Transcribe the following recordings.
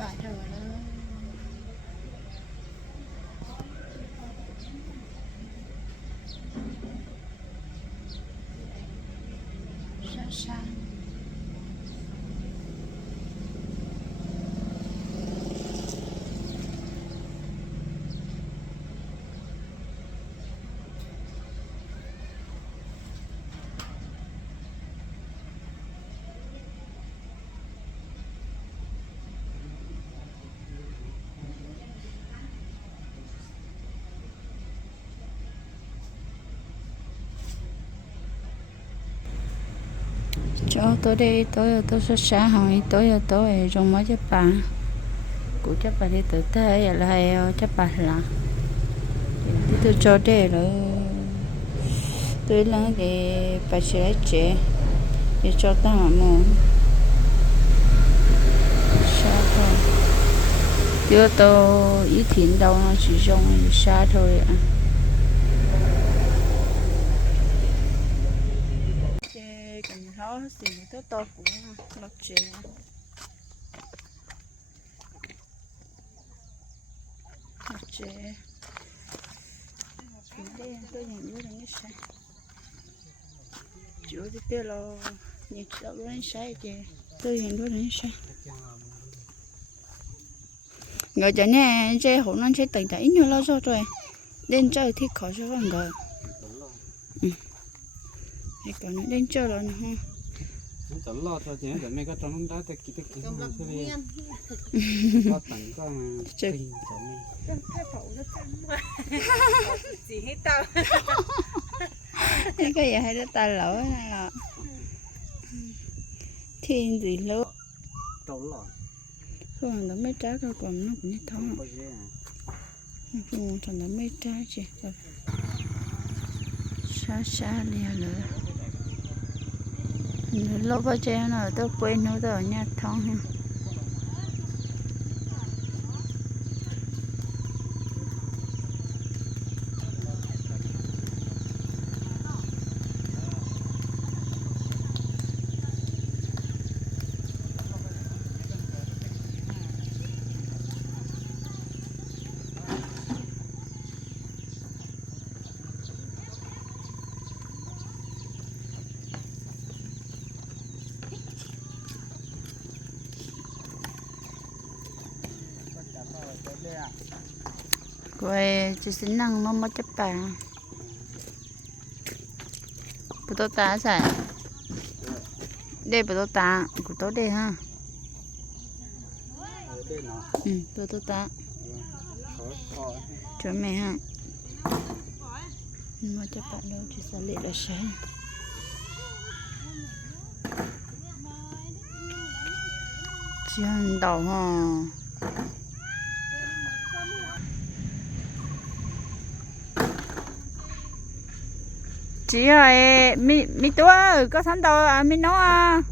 about doing cho tôi đi tôi ở tôi sẽ xã hội tôi là tôi dùng trong mấy chấp bà cụ chấp bà đi tự thế là hay ờ, chấp bà là thì tôi cho đi rồi tôi là cái bà sẽ chế để cho ta mà mua sao thôi. Chưa tôi ý thiện đâu, nó chỉ dùng sao thôi ạ. à. Cần nó xì một cái to của lọc chè lọc chè thì đây tôi nhìn vô là nó sai chỗ thì biết là nhìn chỗ nó sai tôi nhìn vô là nó sai người chả nè chơi hổ nó chơi tỉnh tỉnh nhiều lâu rồi rồi đến chơi thì khó cho con người thì còn đến chơi rồi nè ha nó chọn lo cho chị để mấy cái trong đó ta cái kỹ Cầm lăng cái nhiên này có tặng có Chơi. kinh cho mình Cái phẫu nó căng quá. Chỉ hết tao. Cái gì hay đó ta này là thiên gì lỗ trâu lo. Không nó mấy trái coi còn nó cũng như không thông không thằng nó mấy trái chị xa xa liền nữa nó tôi quên nó rồi nha thông ha quay chỉ xin năng, nó mất chấp bà bữa tối tá sao đây bữa tối tá của tối đây ha. Ừ bữa tối tá chuẩn mẹ ha. Mà chấp bạn đâu chỉ sẽ lệ là sáng. Chân đầu ha chị ơi mi mi tua có sẵn đầu à? Mi nó à.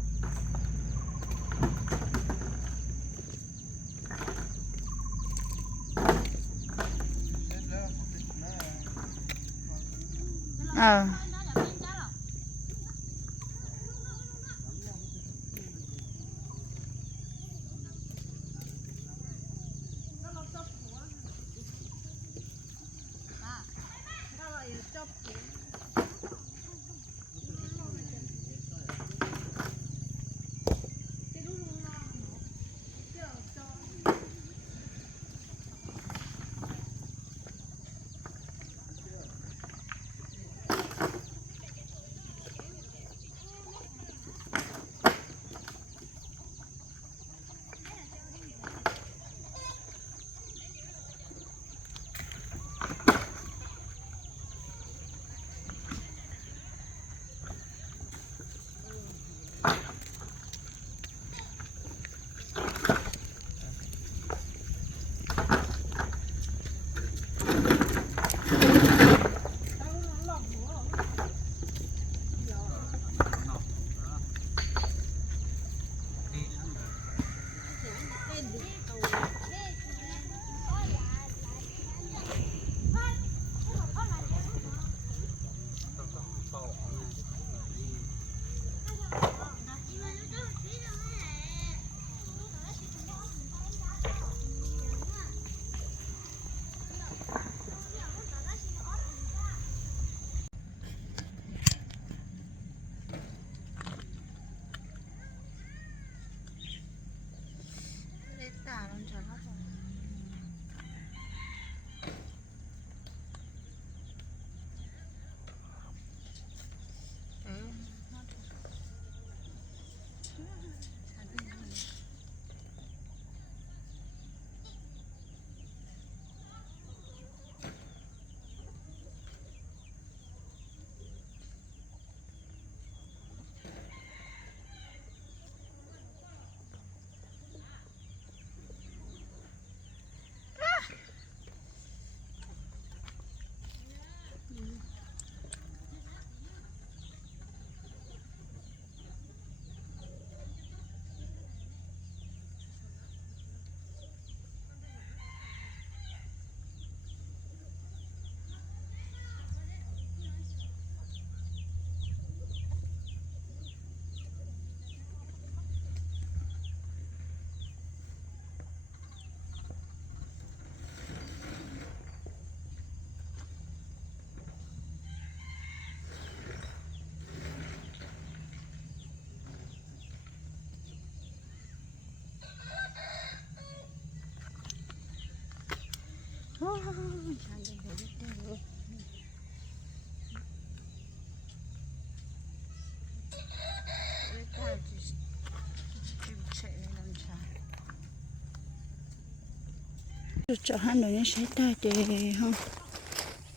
Cho hắn rồi nó sẽ ta để không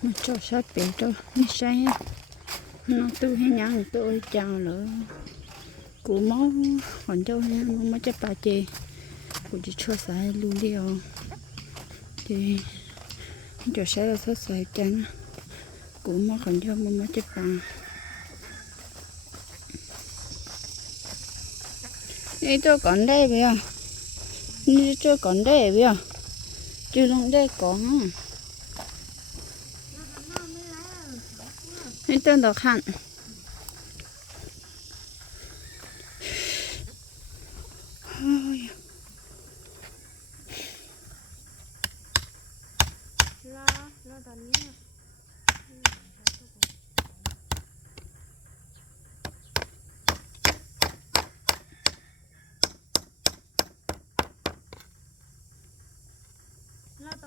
mà cho sát biển cho nó sẽ nó tu hay nhang tôi chào nữa cụ mó còn cho nha nó mới chấp bà chị của chỉ cho sai luôn đi không thì cho sẽ là sốt xoài trắng của mà còn cho mình mà chết bằng đi cho còn đây bây giờ đi cho còn đây bây giờ chưa không đây còn đi cho được hẳn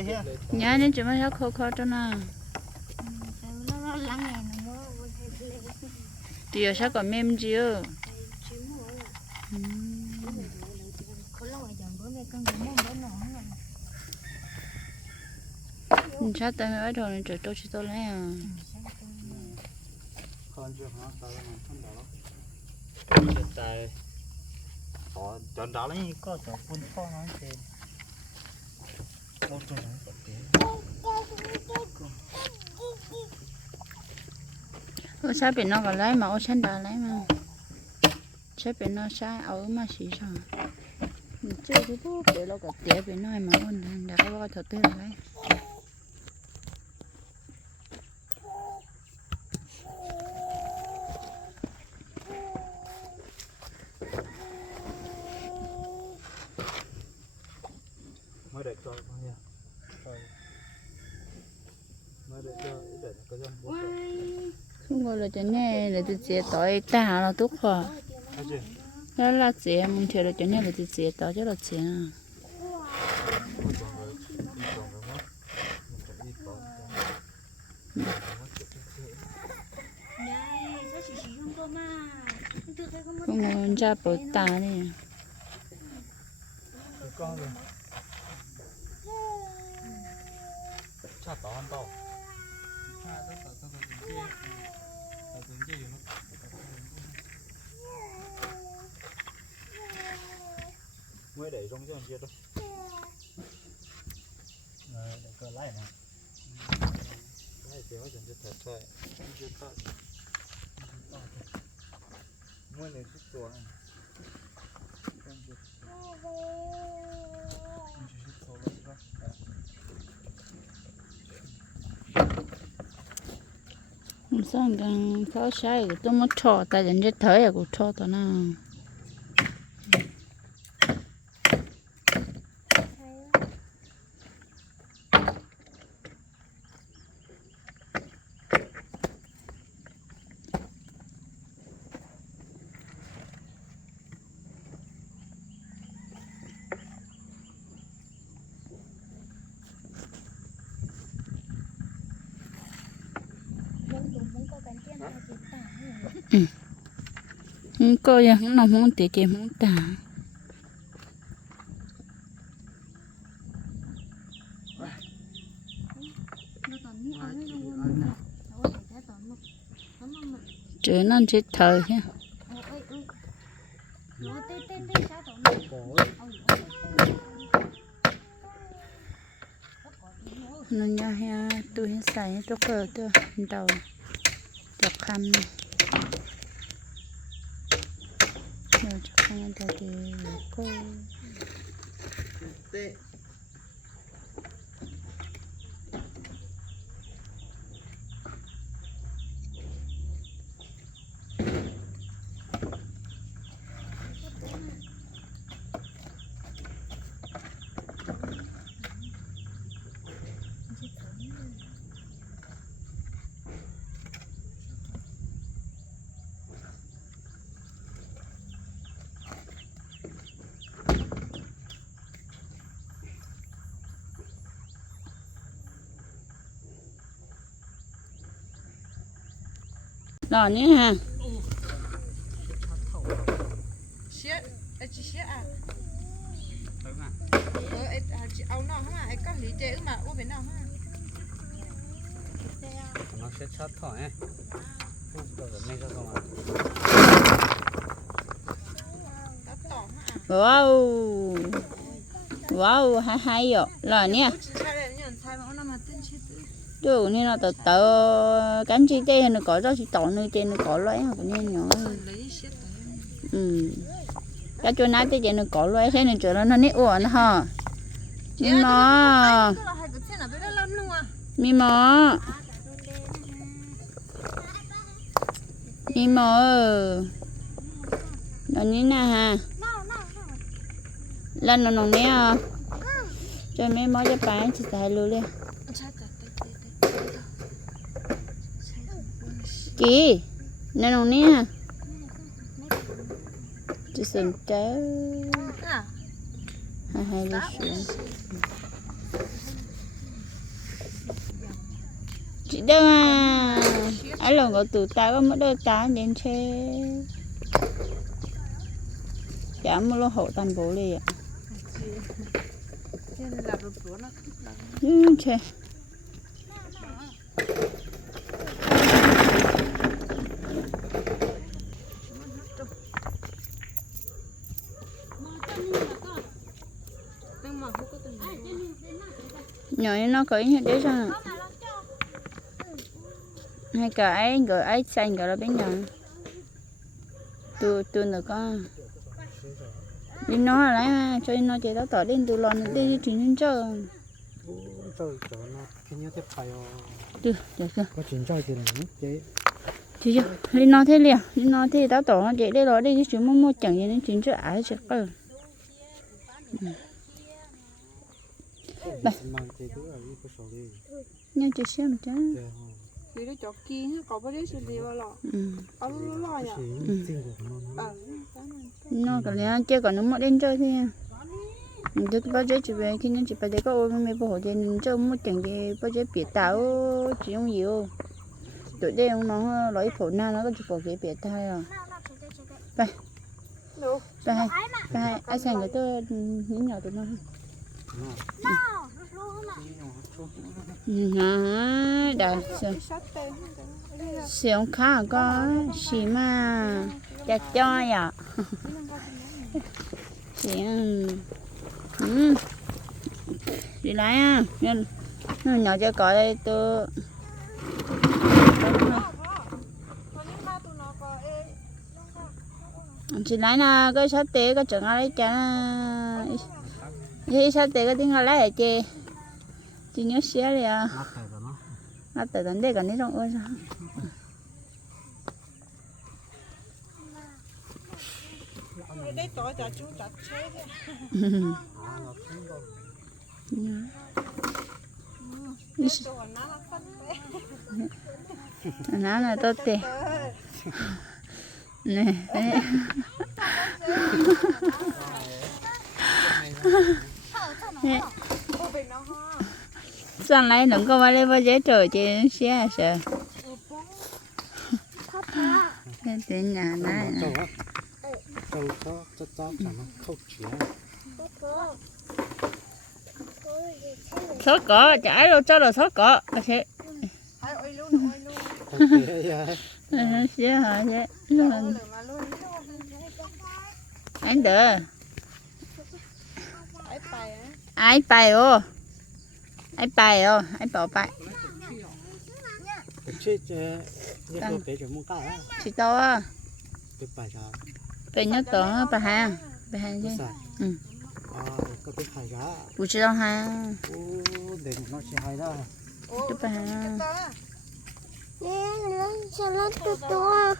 đi here. nhớ nên chúng mình khó khó cho nó nó nó lắng nghe nó nó vui hay lên thì giờ sao còn mềm chưa chứ mua là ừ. có lâu rồi chẳng bữa mẹ con cũng mong bữa nọ rồi sao tới mấy đồ này trời tôi chỉ tôi lấy à còn chưa hả tao là không đó Chết tài. Họ chọn đó lấy có chỗ quân kho nói thế Đâu tôi nói có tí. ô sao bị nó vào lấy mà ô sen đà lấy mà sao bị nó sai ở mà xí sao chưa chơi bố bị nó có tiền bị nó mà ôn đang đã có bao thật tiền lấy Mới được rồi bao nhiêu. mới để cho để có dân bố không có là cho nhẹ là tự chế tỏi ta là tốt gì đó là chế mình chơi là cho nhẹ là tự chế tỏi cho là chị không có ra bổ ta đi con rồi cha tao ăn tao ha tất cả tất cả từng kia tất từng kia nó mới để trong cái kia đâu để cờ lại nè lại kéo dần cho thật thôi chưa thật mới này. Chút tuổi này. Con chưa mình chỉ không sang càng khó sai. Của tôi mất cho ta dẫn cho thời à của cho tao nào Muốn cũng muốn có cánh tiên hay chỉ tả không có gì không nào muốn tiền chị muốn ta Nó còn như áo nó luôn. Ôi, phải thế tỏ một. Nó mà mà. chứ nó chỉ thời không có ôi, không Nó không tiệt tê không tả một. nó Ôi, thời ha nó nhà ha tôi hiện xài cho cờ tôi đầu chọc khăn rồi chọc khăn cho thì cô tệ đó nhé ha Shit, ai chỉ shit à? thôi mà Ờ, ai à chỉ áo nọ hả? Ai có lý chế mà ô bên nào hả? nó sẽ chót thỏi ấy không có cái này cho con mà wow. Wow hay hay rồi là nhé Chỉ sai đây nhận sai mà nó mà tên chết chú nên là tờ tờ cánh chi tê nó có đó chỉ tỏ nơi trên nó có loại học nên nhỏ ừ. Cái chỗ tê trên nó có loại thế này chỗ đó nó nít uổng ha mi mò. cái à? mi mò. Mi mò. Đó như nào ha lên nó nồng nè cho mấy mò cho bán chỉ xài luôn đi Sai cả tê tê tê. Kì nên nồng nè? Chỉ sừng trái hai hai lít xuống chị đâu à? Ai lòng có tủ ta có mất đôi ta đến chơi chả mua lô hộ toàn bộ đi ạ. Nó ừ, chơi nhưng mà không có từng nhỏ như nó có ý như thế sao? Hay cả ấy gọi ấy xanh gọi là bên nhỏ. Tu tu nữa con. Đi nó là lấy à, cho nó chỉ đó tỏ đến lò lon đi chuyển lên chờ tôi cho nó cái nhớ tiếp phải được được. Có chuyển cho thì này chế chị chưa đi nó thế liền, đi nó thế tao tỏ nó chạy đây rồi đi chuyển mua mua chẳng gì nên chuyển cho ai chắc cơ đi. Nhưng chỉ xem chứ. Nó chọc kia ha, có bao nhiêu sự gì lọ. ừ. Ở lo lo của nó. Cái này. cái này chơi còn nó mất đến chơi thôi được bao giờ chỉ về khi nó chỉ phải để có ôm mấy bộ trên chơi một chẳng gì bao giờ bị tao chỉ không nhiều tụi đây ông nó lấy phổ na nó có chụp bộ cái bị thay à Đâu? đây. Đây ai sang cái tôi những nhỏ tụi nó hả đã xuống khá có xí mà chặt cho à xí ừ đi lại à nên nhỏ cho có đây tôi chị lấy nè cái sát tế cái chuyện lấy chả cái sát tế cái tiếng lấy ở chị chị nhớ xé đi à. Nó tự đến đây cái này trong ơi sao? Đây tối chả chú chặt chế thế. à nó là tốt tệ nè. Nè, Ô, bình nó ho sao lại đừng có vào đây bao giờ trời chị xé à, sợ. Cái tiền nhà này trâu á có cho cho nó số cỏ. Chả đâu cho là số cỏ Ai ôi luôn, ôi luôn. không thể ya nó xé hả chứ Ôi lửa mà luôn. anh đỡ Ai phải á. ai bài ô ai bài ô ai bỏ bài cái chết như tôi bé cho mua cả á chị to á cái bài ra về nhớ tổ bà hàng bà hàng chứ cái sao Ừ. à có cái bài ra bù chị đâu hàng ô để nó sẽ hay đó Ô, Chụp bà hàng cái đó á. Nè, nó cho nó tụt tụt